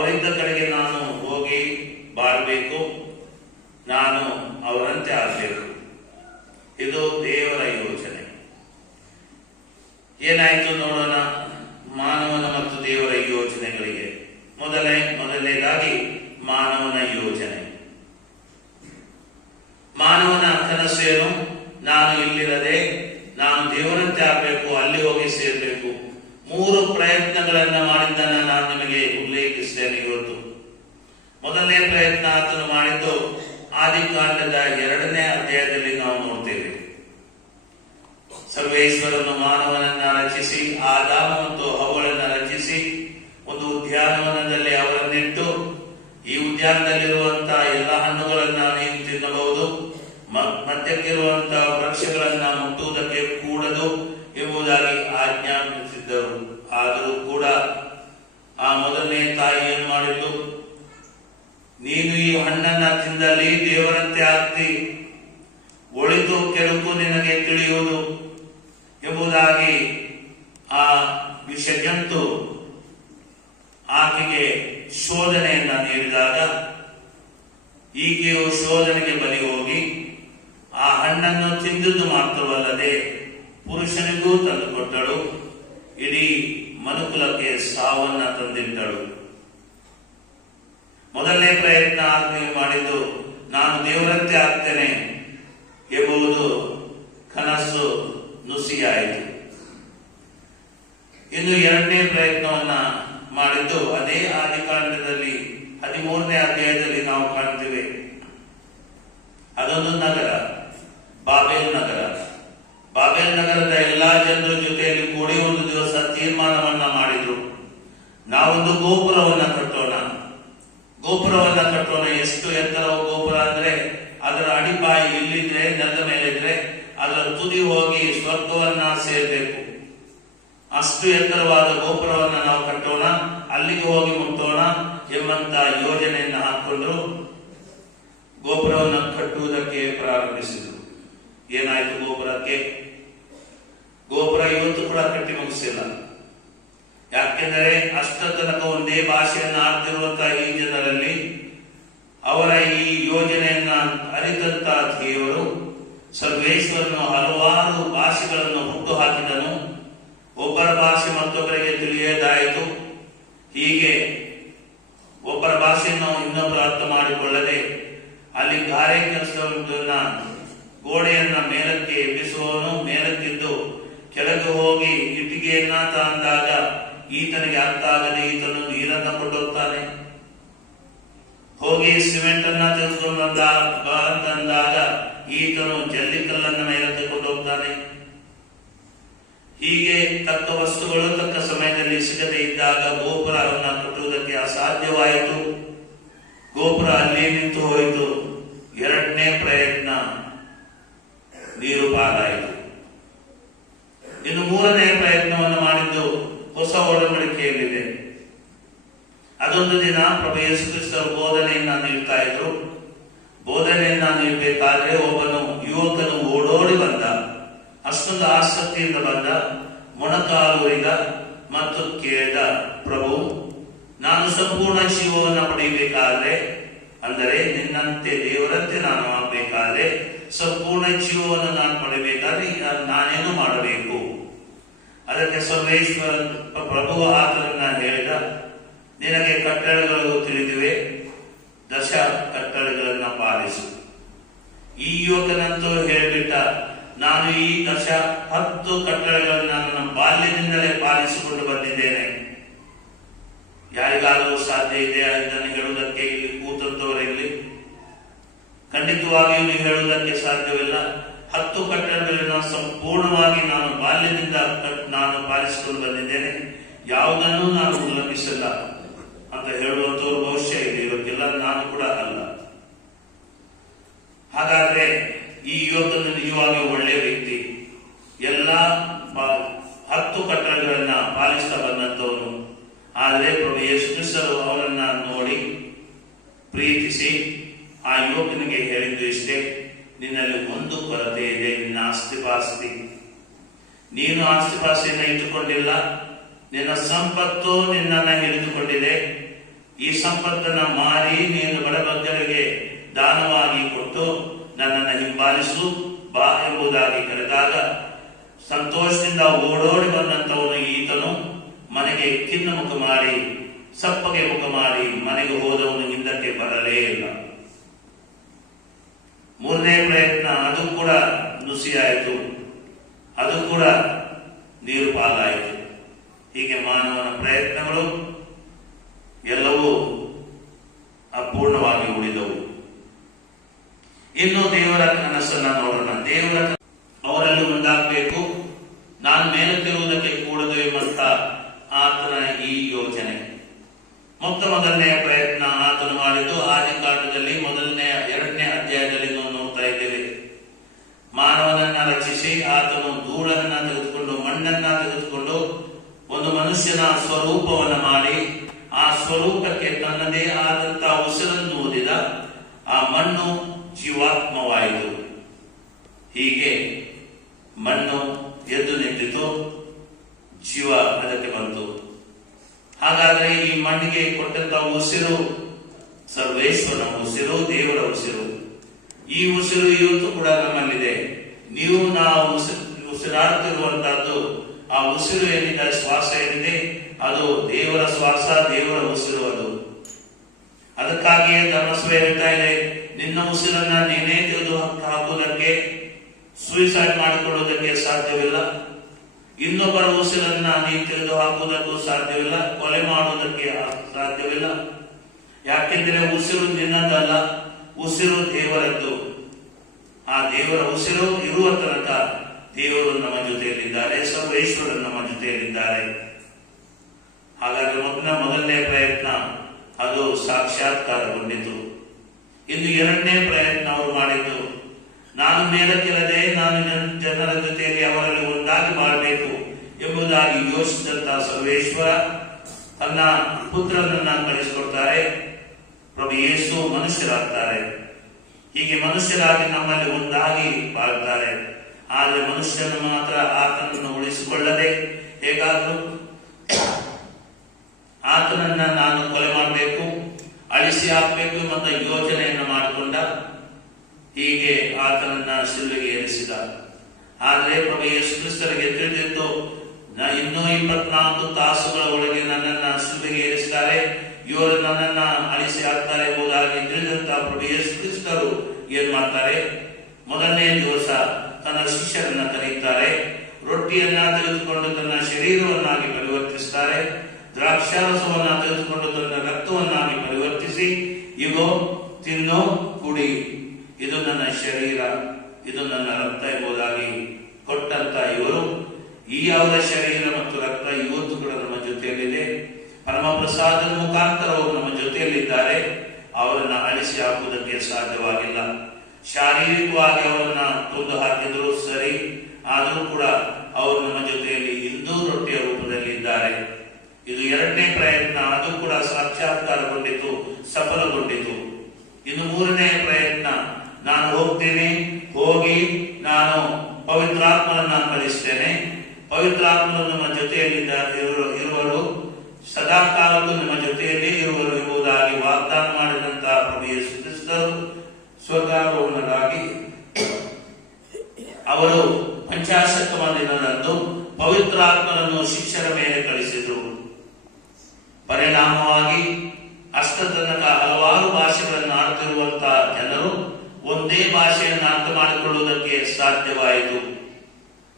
ಅವರಿದ್ದ ಕಡೆಗೆ ನಾನು ಹೋಗಿ ಬಾಳ್ಬೇಕು, ನಾನು ಅವರಂತೆ ಆಗಬೇಕು. ಇದು ದೇವರ ಯೋಜನೆ. ಏನಾಯ್ತು ನೋಡೋಣ. ಮಾನವನ ಮತ್ತು ದೇವರ ಯೋಜನೆಗಳಿಗೆ ಮೊದಲನೇದಾಗಿ ಮಾನವನ ಯೋಜನೆ. ಮಾನವನ ಕನಸು ಏನು? ನಾನು ಇಲ್ಲಿರದೆ ನಾನು ದೇವರಂತೆ ಆಗಬೇಕು, ಅಲ್ಲಿ ಹೋಗಿ ಸೇರ್ಬೇಕು. 3 ಪ್ರಯತ್ನಗಳನ್ನ ಮಾಡಿದ್ದನ್ನ ನಾನು ನಿಮಗೆ ಉಲ್ಲೇಖಿಸ್ತೇನೆ ಇವತ್ತು. ಮೊದಲನೇ ಪ್ರಯತ್ನ ಆತನು ಮಾಡಿದ್ದು ಆದಿಕಾಂಡದ 2ನೇ ಅಧ್ಯಾಯದಲ್ಲಿ ನಾವು ನೋಡ್ತೇವೆ. ಸರ್ವೇಶ್ವರನು ಮಾನವನನ್ನ ರಚಿಸಿ, ಆದಾಮ ಮತ್ತು ಹವ್ವಳನ್ನ ರಚಿಸಿ ಒಂದು ಉದ್ಯಾನವನದಲ್ಲಿ ಅವರನ್ನಿಟ್ಟು, ಈ ಉದ್ಯಾನದಲ್ಲಿರುವಂತಹ ಎಲ್ಲ ಹಣ್ಣುಗಳನ್ನ ನೀವು ತಿನ್ನಬಹುದು, ಮಧ್ಯಕ್ಕಿರುವಂತಹ ವೃಕ್ಷಗಳನ್ನ ಮುಟ್ಟುವುದಕ್ಕೆ ಕೂಡದು ಎಂಬುದಾಗಿ ಆಜ್ಞಾಪಿಸಿದ್ದರು. ಆದರೂ ಕೂಡ ಆ ಮೊದಲನೇ ತಾಯಿ ಏನು ಮಾಡಿದ್ದು? ನೀನು ಈ ಹಣ್ಣನ್ನ ತಿಂದಲ್ಲಿ ದೇವರಂತೆ ಆಗ್ತಿ, ಒಳಿತು ಕೆಡುಕು ನಿನಗೆ ತಿಳಿಯುವುದು ಎಂಬುದಾಗಿ ಆ ವಿಷಜಂತು ಆಕೆಗೆ ಶೋಧನೆಯನ್ನ ನೀಡಿದಾಗ, ಈಕೆಯು ಶೋಧನೆಗೆ ಬಲಿ ಹೋಗಿ ಆ ಹಣ್ಣನ್ನು ತಿಂದುದು ಮಾತ್ರವಲ್ಲದೆ ಪುರುಷನಿಗೂ ತಂದುಕೊಟ್ಟಳು. ಇಡೀ ಮನುಕುಲಕ್ಕೆ ಸಾವನ್ನ ತಂದಿಟ್ಟಳು. ಮೊದಲನೇ ಪ್ರಯತ್ನ ಆಕೆ ಮಾಡಿದ್ದು ನಾನು ದೇವರಂತೆ ಆಗ್ತೇನೆ ಎಂಬುದು ಕನಸು ನುಸಿಯಾಯಿತು. ಇನ್ನು 2ನೇ ಪ್ರಯತ್ನವನ್ನ ಮಾಡಿದ್ದು ಅದೇ ಆದಿಕಾಂಡದಲ್ಲಿ 13ನೇ ಅಧ್ಯಾಯದಲ್ಲಿ ನಾವು ಕಾಣ್ತೇವೆ. ಅದೊಂದು ನಗರ, ಬಾಬೆಲ್ ನಗರ. ಬಾಬೆಲ್ ನಗರದ ಎಲ್ಲಾ ಜನರ ಜೊತೆಯಲ್ಲಿ ಕೂಡಿ ಒಂದು ದಿವಸ ತೀರ್ಮಾನವನ್ನ ಮಾಡಿದ್ರು. ನಾವೊಂದು ಗೋಪುರವನ್ನ ಕಟ್ಟೋಣ. ಎಷ್ಟು ಎತ್ತರವ ಗೋಪುರ ಅಂದ್ರೆ ಅದರ ಅಡಿಪಾಯಿ ಇಲ್ಲಿದ್ರೆ, ನೆಲದ ಮೇಲಿದ್ರೆ ಅದರ ತುದಿ ಹೋಗಿ ಸ್ವರ್ಗವನ್ನ ಸೇರಬೇಕು. ಅಷ್ಟು ಎತ್ತರವಾದ ಗೋಪುರವನ್ನ ನಾವು ಕಟ್ಟೋಣ, ಅಲ್ಲಿಗೆ ಹೋಗಿ ಮುಟ್ಟೋಣ ಎಂಬಂತ ಯೋಜನೆಯನ್ನ ಹಾಕೊಂಡು ಗೋಪುರವನ್ನು ಕಟ್ಟುವುದಕ್ಕೆ ಪ್ರಾರಂಭಿಸಿದರು. ಏನಾಯ್ತು ಗೋಪುರಕ್ಕೆ? ಗೋಪುರ ಇವತ್ತು ಕೂಡ ಕಟ್ಟಿ ಮುಗಿಸಿಲ್ಲ. ಯಾಕೆಂದರೆ ಅಷ್ಟ ತನಕ ಒಂದೇ ಭಾಷೆಯನ್ನ ಆಡ್ತಿರುವಂತಹ ಈ ಜನರಲ್ಲಿ ಅವರ ಈ ಯೋಜನೆಯನ್ನ ಅರಿತಂತ ದೇವರು ಸರ್ವೇಶ್ವರನು ಹಲವಾರು ಭಾಷೆಗಳನ್ನು ಹುಟ್ಟು ಹಾಕಿದನು. ಒಬ್ಬರ ಭಾಷೆ ಮತ್ತೊಬ್ಬರಿಗೆ ತಿಳಿಯದಾಯಿತು. ಹೀಗೆ ಒಬ್ಬರ ಭಾಷೆಯನ್ನು ಇನ್ನೊಬ್ಬರು ಅರ್ಥ ಮಾಡಿಕೊಳ್ಳದೆ ಅಲ್ಲಿ ಗಾರೆ ಕೆಲಸವನ್ನ ಗೋಡೆಯನ್ನ ಮೇಲಕ್ಕೆ ಎಬ್ಬಿಸುವವನು ಮೇಲಕ್ಕಿದ್ದು ಕೆಳಗೆ ಹೋಗಿ ಇಟ್ಟಿಗೆಯನ್ನ ತಂದಾಗ ಈತನಿಗೆ ಅರ್ಥ ಆಗದೆ ಈತನು ನೀರನ್ನ ಕೊಂಡೋಗ್ತಾನೆ. ಹೋಗಿ ಸಿಮೆಂಟ್ ಅನ್ನ ತೆಗೆದುಕೊಂಡು ತಂದಾಗ ಈತನು ಜಲ್ಲಿಕಲ್ಲನ್ನ ಮೇಲಕ್ಕೆ ಕೊಂಡೋಗ್ತಾನೆ. ಹೀಗೆ ತಕ್ಕ ವಸ್ತುಗಳು ತಕ್ಕ ಸಮಯದಲ್ಲಿ ಸಿಗದೆ ಇದ್ದಾಗ ಗೋಪುರವನ್ನ ಕಟ್ಟುವುದಕ್ಕೆ ಅಸಾಧ್ಯವಾಯಿತು. ಗೋಪುರ ಅಲ್ಲಿ ನಿಂತು ಹೋಯಿತು. 2ನೇ ಪ್ರಯತ್ನ ನೀರು ಪಾಲಾಯಿತು. ಇನ್ನು 3ನೇ ಪ್ರಯತ್ನವನ್ನು ಮಾಡಿದ್ದು ಹೊಸ ಒಡಂಬಡಿಕೆಯಲ್ಲಿದೆ. ಅದೊಂದು ದಿನ ಪ್ರಭು ಯೇಸು ಕ್ರಿಸ್ತರು ಬೋಧನೆಯನ್ನ ನೀಡ್ತಾ ಇದ್ರು. ಬೋಧನೆಯನ್ನ ನೀಡಬೇಕಾದ್ರೆ ಒಬ್ಬನು ಯುವಕನು ಓಡೋಡಿ ಬಂದ. ಅಷ್ಟೊಂದು ಆಸಕ್ತಿಯಿಂದ ಬಂದ, ಮೊಣಕಾಲೂರಿದ ಮತ್ತು ಕೇಳಿದ, ಪ್ರಭು, ನಾನು ಸಂಪೂರ್ಣ ಜೀವವನ್ನು ಪಡೆಯಬೇಕಾದ್ರೆ, ಅಂದರೆ ನಿನ್ನಂತೆ ದೇವರಂತೆ ನಾನು ಆಗಬೇಕಾದ್ರೆ, ಸಂಪೂರ್ಣ ಜೀವವನ್ನು ನಾನು ಪಡೆಯಬೇಕಾದ್ರೆ ನಾನೇನು ಮಾಡಬೇಕು? ಅದಕ್ಕೆ ಸರ್ವೇಶ್ವರ ಪ್ರಭು ಆತನನ್ನ ಹೇಳಿದ, ನಿನಗೆ ಕಟ್ಟಳೆಗಳು ತಿಳಿದಿವೆ, 10 ಕಟ್ಟಳೆಗಳನ್ನ ಪಾಲಿಸು. ಈ ಯುವಕನಂತೂ ಹೇಳಿಬಿಟ್ಟ, ನಾನು ಈ 10 ಕಟ್ಟಳೆಗಳನ್ನು ನನ್ನ ಬಾಲ್ಯದಿಂದಲೇ ಪಾಲಿಸಿಕೊಂಡು ಬಂದಿದ್ದೇನೆ. ಯಾರಿಗಾದರೂ ಸಾಧ್ಯ ಇದೆ ಇದನ್ನು ಹೇಳುವುದಕ್ಕೆ? ಇಲ್ಲಿ ಕೂತಂತವರಲ್ಲಿ ಖಂಡಿತವಾಗಿಯೂ ನೀವು ಹೇಳುವುದಕ್ಕೆ ಸಾಧ್ಯವಿಲ್ಲ. 10 ಕಟ್ಟಳೆಗಳನ್ನು ಸಂಪೂರ್ಣವಾಗಿ ನಾನು ಬಾಲ್ಯದಿಂದ ನಾನು ಪಾಲಿಸಿಕೊಂಡು ಬಂದಿದ್ದೇನೆ, ಯಾವುದನ್ನು ನಾನು ಉಲ್ಲಂಘಿಸಲ್ಲ ಅಂತ ಹೇಳುವಂತವ್ರು ಬಹುಶಃ ಇದೆ, ಇವಕ್ಕೆಲ್ಲ ನಾನು ಕೂಡ ಅಲ್ಲ. ಹಾಗಾದ್ರೆ ಈ ಯುವಕನು ನಿಜವಾಗಿ ಒಳ್ಳೆಯ ವ್ಯಕ್ತಿ, ಎಲ್ಲ 10 ಕಟ್ಟಳೆಗಳನ್ನ ಪಾಲಿಸ್ತಾ ಬಂದಂತವನು. ಆದರೆ ಪ್ರಭು ಯೇಸು ಕ್ರಿಸ್ತರು ಅವರನ್ನ ನೋಡಿ ಪ್ರೀತಿಸಿ ಆ ಯುವಕನಿಗೆ ಹೇಳಿದ್ದು ಇಷ್ಟೇ, ನಿನ್ನಲ್ಲಿ ಒಂದು ಕೊರತೆ ಇದೆ, ನಿನ್ನ ಆಸ್ತಿಪಾಸ್ತಿ. ನೀನು ಆಸ್ತಿಪಾಸ್ತಿಯನ್ನ ಇಟ್ಟುಕೊಂಡಿಲ್ಲ, ನಿನ್ನ ಸಂಪತ್ತು ನಿನ್ನನ್ನ ಹಿಡಿದುಕೊಂಡಿದೆ. ಈ ಸಂಪತ್ತನ್ನ ಮಾರಿ ನೀನು ಬಡಬಗ್ಗರಿಗೆ ದಾನವಾಗಿ ಕೊಟ್ಟು ನನ್ನನ್ನು ಹಿಂಬಾಲಿಸು ಬಾ ಎಂಬುದಾಗಿ ಕರೆದಾಗ ಸಂತೋಷದಿಂದ ಓಡೋಡಿ ಬಂದಂತವನು ಈತನು ಮನೆಗೆ ಖಿನ್ನ ಮುಖ ಮಾಡಿ ಸಪ್ಪಗೆ ಮುಖ ಮಾಡಿ ಮನೆಗೆ ಹೋದವನು ಹಿಂದಕ್ಕೆ ಬರಲೇ ಇಲ್ಲ. ಮೂರನೇ ಪ್ರಯತ್ನ ಅದು ಕೂಡ ನುಸಿಯಾಯಿತು, ಅದು ಕೂಡ ನೀರು ಪಾಲಾಯಿತು. ಹೀಗೆ ಮಾನವನ ಪ್ರಯತ್ನಗಳು ಎಲ್ಲವೂ ಅಪೂರ್ಣವಾಗಿ ಉಳಿದವು. ಇನ್ನು ದೇವರ ಕನಸನ್ನ ನೋಡೋಣ. ದೇವರ ಅವರಲ್ಲಿ ಒಂದಾಗಬೇಕು, ನಾನು ಮೇಲುತ್ತಿರುವುದಕ್ಕೆ ಕೂಡದು ಎಂಬಂತ ಆತನ ಈ ಯೋಚನೆ. ಮೊದಲನೆಯ ಪ್ರಯತ್ನ ಆತನು ಮಾಡಿದ್ದು ಆದಿಕಾಂಡದಲ್ಲಿ 2ನೇ ಅಧ್ಯಾಯದಲ್ಲಿ ನಾವು ನೋಡ್ತಾ ಇದ್ದೇವೆ. ಮಾನವನನ್ನ ರಚಿಸಿ ಆತನು ಧೂಳನ್ನ ತೆಗೆದುಕೊಂಡು ಮಣ್ಣನ್ನ ತೆಗೆದುಕೊಂಡು ಒಂದು ಮನುಷ್ಯನ ಸ್ವರೂಪವನ್ನು ಮಾಡಿ ಆ ಸ್ವರೂಪಕ್ಕೆ ತನ್ನದೇ ಆದಂತಹ ಉಸಿರನ್ನು ಊದಿದ. ಆ ಮಣ್ಣು ಜೀವಾತ್ಮವಾಯಿತು. ಹೀಗೆ ಮಣ್ಣು ಎದ್ದು ನಿಂತಿತು, ಜೀವ ಅದಕ್ಕೆ ಬಂತು. ಹಾಗಾದ್ರೆ ಈ ಮಣ್ಣಿಗೆ ಕೊಟ್ಟಂತಹ ಉಸಿರು ಸರ್ವೇಶ್ವರನ ಉಸಿರು, ದೇವರ ಉಸಿರು. ಈ ಉಸಿರು ಇವತ್ತು ಕೂಡ ನಮ್ಮಲ್ಲಿದೆ. ನಾವು ಉಸಿರಾಡುತ್ತಿರುವಂತಹದ್ದು ಆ ಉಸಿರು ಏನಿದೆ, ಶ್ವಾಸ ಏನಿದೆ, ಅದು ದೇವರ ಶ್ವಾಸ, ದೇವರ ಉಸಿರು ಅದು. ಅದಕ್ಕಾಗಿಯೇ ಧರ್ಮಸಭೆ ಹೇಳ್ತಾ ಇದೆ, ನಿನ್ನ ಉಸಿರನ್ನ ನೀನೇ ತೆಗೆದು ಹಾಕುವುದಕ್ಕೆ, ಸೂಸೈಡ್ ಮಾಡಿಕೊಳ್ಳುವುದಕ್ಕೆ ಸಾಧ್ಯವಿಲ್ಲ. ಇನ್ನೊಬ್ಬರ ಉಸಿರನ್ನ ನೀನು ತೆಗೆದು ಹಾಕುವುದಕ್ಕೂ ಸಾಧ್ಯವಿಲ್ಲ, ಕೊಲೆ ಮಾಡುವುದಕ್ಕೆ ಸಾಧ್ಯವಿಲ್ಲ. ಯಾಕೆಂದರೆ ಉಸಿರು ನಿನ್ನದಲ್ಲ, ಉಸಿರು ದೇವರದ್ದು. ಆ ದೇವರ ಉಸಿರು ಇರುವ ತನಕ ದೇವರು ನಮ್ಮ ಜೊತೆಯಲ್ಲಿದ್ದಾರೆ, ಸರ್ವೇಶ್ವರರು ನಮ್ಮ ಜೊತೆಯಲ್ಲಿದ್ದಾರೆ. ಹಾಗಾಗಿ ಮೊದಲನೇ ಪ್ರಯತ್ನ ಅದು ಸಾಕ್ಷಾತ್ಕಾರಗೊಂಡಿತು. ಇನ್ನು 2ನೇ ಪ್ರಯತ್ನ ಅವರು ಮಾಡಿದ್ದು, ನಾನು ಮೇಲಕ್ಕಿರದೆ ನಾನು ಜನರ ಜೊತೆಯಲ್ಲಿ ಅವರಲ್ಲಿ ಒಂದಾಗಿ ಮಾಡಬೇಕು ಎಂಬುದಾಗಿ ಯೋಚಿಸಿದಂತಹ ಸರ್ವೇಶ್ವರ ತನ್ನ ಪುತ್ರನನ್ನ ಕಳಿಸಿಕೊಡ್ತಾರೆ. ಪ್ರಭು ಯೇಸು ಮನುಷ್ಯರಾಗ್ತಾರೆ. ಹೀಗೆ ಮನುಷ್ಯರಾಗಿ ನಮ್ಮಲ್ಲಿ ಒಂದಾಗಿ ಬಾಳ್ತಾರೆ. ಆದರೆ ಮನುಷ್ಯನ ಮಾತ್ರ ಆತನನ್ನು ಉಳಿಸಿಕೊಳ್ಳದೆ ಹೇಗಾದ್ರೂ ಆತನನ್ನ ನಾನು ಕೊಲೆ ಮಾಡಬೇಕು, ಅಳಿಸಿ ಹಾಕಬೇಕು ಎಂಬ ಯೋಜನೆಯನ್ನು ಮಾಡಿಕೊಂಡ. ಹೀಗೆ ಆತನನ್ನ ಶಿಲುಬೆಗೆ ಏರಿಸಿದ. ಆದರೆ ಪ್ರಭು ಯೇಸು ಕ್ರಿಸ್ತರಿಗೆ ತಿಳಿದಿತ್ತು, ಇನ್ನೂ 24 ತಾಸುಗಳ ಒಳಗೆ ನನ್ನನ್ನ ಶಿಲುಬೆಗೆ ಏರಿಸ್ತಾರೆ, ಇವರು ನನ್ನನ್ನ ಅಳಿಸಿ ಹಾಕ್ತಾರೆ ಎಂಬುದಾಗಿ ತಿಳಿದಂತ ಪ್ರಭು ಯೇಸು ಕ್ರಿಸ್ತರು ಏನ್ ಮಾಡ್ತಾರೆ, ಮೊದಲನೇ ದಿವಸ ತನ್ನ ಶಿಷ್ಯರನ್ನ ಕರೆಯುತ್ತಾರೆ. ರೊಟ್ಟಿಯನ್ನ ತೆಗೆದುಕೊಂಡು ತನ್ನ ಶರೀರವನ್ನಾಗಿ ಪರಿವರ್ತಿಸುತ್ತಾರೆ. ದ್ರಾಕ್ಷಾರಸವನ್ನ ತೆಗೆದುಕೊಂಡು ತನ್ನ ರಕ್ತವನ್ನಾಗಿ ಪರಿವರ್ತಿಸಿ, ಇಗೋ ತಿನ್ನು ಕುಡಿ, ಇದು ನನ್ನ ಶರೀರ, ಇದು ನನ್ನ ರಕ್ತ ಎಂಬುದಾಗಿ ಕೊಟ್ಟಂತ ಇವರು ಈ ಅವರ ಶರೀರ ಮತ್ತು ರಕ್ತ ಇವತ್ತು ಕೂಡ ನಮ್ಮ ಜೊತೆಯಲ್ಲಿದೆ. ಪರಮ ಪ್ರಸಾದದ ಮುಖಾಂತರ ಅವರು ನಮ್ಮ ಜೊತೆಯಲ್ಲಿದ್ದಾರೆ. ಅವರನ್ನ ಅಳಿಸಿ ಹಾಕುವುದಕ್ಕೆ ಸಾಧ್ಯವಾಗಿಲ್ಲ. ಶಾರೀರಿಕವಾಗಿ ಅವರನ್ನ ಕೊಂದು ಹಾಕಿದ್ರು ಸರಿ, ಆದರೂ ಕೂಡ ಅವರು ನಮ್ಮ ಜೊತೆಯಲ್ಲಿ ಇಂದೂ ರೊಟ್ಟಿಯ ರೂಪದಲ್ಲಿ ಇದ್ದಾರೆ. ಇದು 2ನೇ ಪ್ರಯತ್ನ, ಅದು ಕೂಡ ಸಾಕ್ಷಾತ್ಕಾರಗೊಂಡಿತು, ಸಫಲಗೊಂಡಿತು. ಇನ್ನು 3ನೇ ಪ್ರಯತ್ನ, ನಾನು ಹೋಗ್ತೇನೆ, ಹೋಗಿ ನಾನು ಪವಿತ್ರಾತ್ಮನನ್ನ ಕಳಿಸ್ತೇನೆ, ಪವಿತ್ರಾತ್ಮನು ನಮ್ಮ ಜೊತೆಯಲ್ಲಿ ಇರುವರು, ಸದಾ ಕಾಲಕ್ಕೂ ನಮ್ಮ ಜೊತೆಯಲ್ಲಿ ಇರುವರು ಎಂಬುದಾಗಿ ವಾಗ್ದಾನ ಮಾಡಿದಂತಹ ಪ್ರಭು ಯೇಸು ಕ್ರಿಸ್ತರು ಸ್ವರ್ಗಾರೋಹಣರಾಗಿ ಅವರು 50 ದಿನದಂದು ಪವಿತ್ರಾತ್ಮನನ್ನು ಶಿಷ್ಯರ ಮೇಲೆ ಕಳಿಸಿದರು. ಪರಿಣಾಮವಾಗಿ ಅಷ್ಟ ತನಕ ಹಲವಾರು ಭಾಷೆಗಳನ್ನು ಆಡುತ್ತಿರುವಂತಹ ಜನರು ಒಂದೇ ಭಾಷೆಯನ್ನು ಅರ್ಥ ಮಾಡಿಕೊಳ್ಳುವುದಕ್ಕೆ ಸಾಧ್ಯವಾಯಿತು.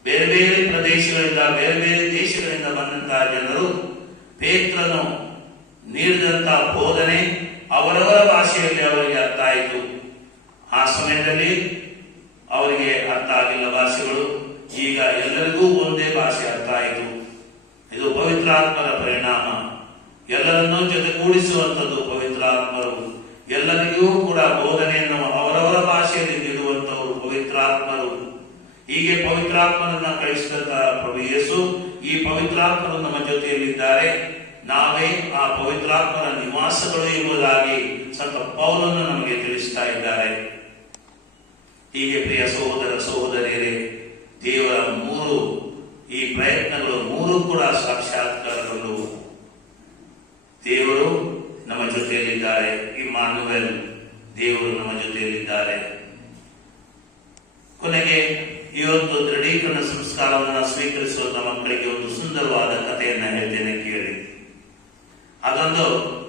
ಬೇರೆ ಬೇರೆ ಪ್ರದೇಶಗಳಿಂದ, ಬೇರೆ ಬೇರೆ ದೇಶಗಳಿಂದ ಬಂದಂತಹ ಜನರು ಪೇತ್ರನು ನೀಡಿದಂತಹ ಬೋಧನೆ ಅವರವರ ಭಾಷೆಯಲ್ಲಿ ಅವರಿಗೆ ಅರ್ಥ ಆಯಿತು. ಆ ಸಮಯದಲ್ಲಿ ಅವರಿಗೆ ಅರ್ಥ ಆಗಿಲ್ಲ ಭಾಷೆಗಳು, ಈಗ ಎಲ್ಲರಿಗೂ ಒಂದೇ ಭಾಷೆ ಅರ್ಥ ಆಯಿತು. ಇದು ಪವಿತ್ರಾತ್ಮರ ಪರಿಣಾಮ. ಎಲ್ಲರನ್ನೂ ಜೊತೆಗೂಡಿಸುವಂಥದ್ದು ಪವಿತ್ರಾತ್ಮರು. ಎಲ್ಲರಿಗೂ ಕೂಡ ಬೋಧನೆಯನ್ನು ಅವರವರ ಭಾಷೆಯಲ್ಲಿ ನೀಡುವಂತವರು ಪವಿತ್ರಾತ್ಮರು. ಹೀಗೆ ಪವಿತ್ರಾತ್ಮರನ್ನ ಕಳಿಸಿದಂತಹ ಪ್ರಭು ಯೇಸು ಈ ಪವಿತ್ರಾತ್ಮರು ನಮ್ಮ ಜೊತೆಯಲ್ಲಿದ್ದಾರೆ, ನಾವೇ ಆ ಪವಿತ್ರಾತ್ಮರ ನಿವಾಸಗಳು ಎಂಬುದಾಗಿ ಸಂತ ಪೌಲನು ನಮಗೆ ತಿಳಿಸ್ತಾ ಇದ್ದಾರೆ. ಹೀಗೆ ಪ್ರಿಯ ಸಹೋದರ ಸಹೋದರಿಯರೇ, ದೇವರ ಈ ಪ್ರಯತ್ನಗಳು 3 ಕೂಡ ಸಾಕ್ಷಾತ್ಕಾರಗಳು. ದೇವರು ನಮ್ಮ ಜೊತೆಯಲ್ಲಿದ್ದಾರೆ. ಇಮ್ಮಾನುವೇಲ್, ದೇವರು ನಮ್ಮ ಜೊತೆಯಲ್ಲಿದ್ದಾರೆ. ಕೊನೆಗೆ ಇವತ್ತು ದೃಢೀಕರಣ ಸಂಸ್ಕಾರವನ್ನು ಸ್ವೀಕರಿಸುವಂತ ಮಕ್ಕಳಿಗೆ ಒಂದು ಸುಂದರವಾದ ಕಥೆಯನ್ನ ಹೇಳ್ತೇನೆ, ಕೇಳಿ. ಅದೊಂದು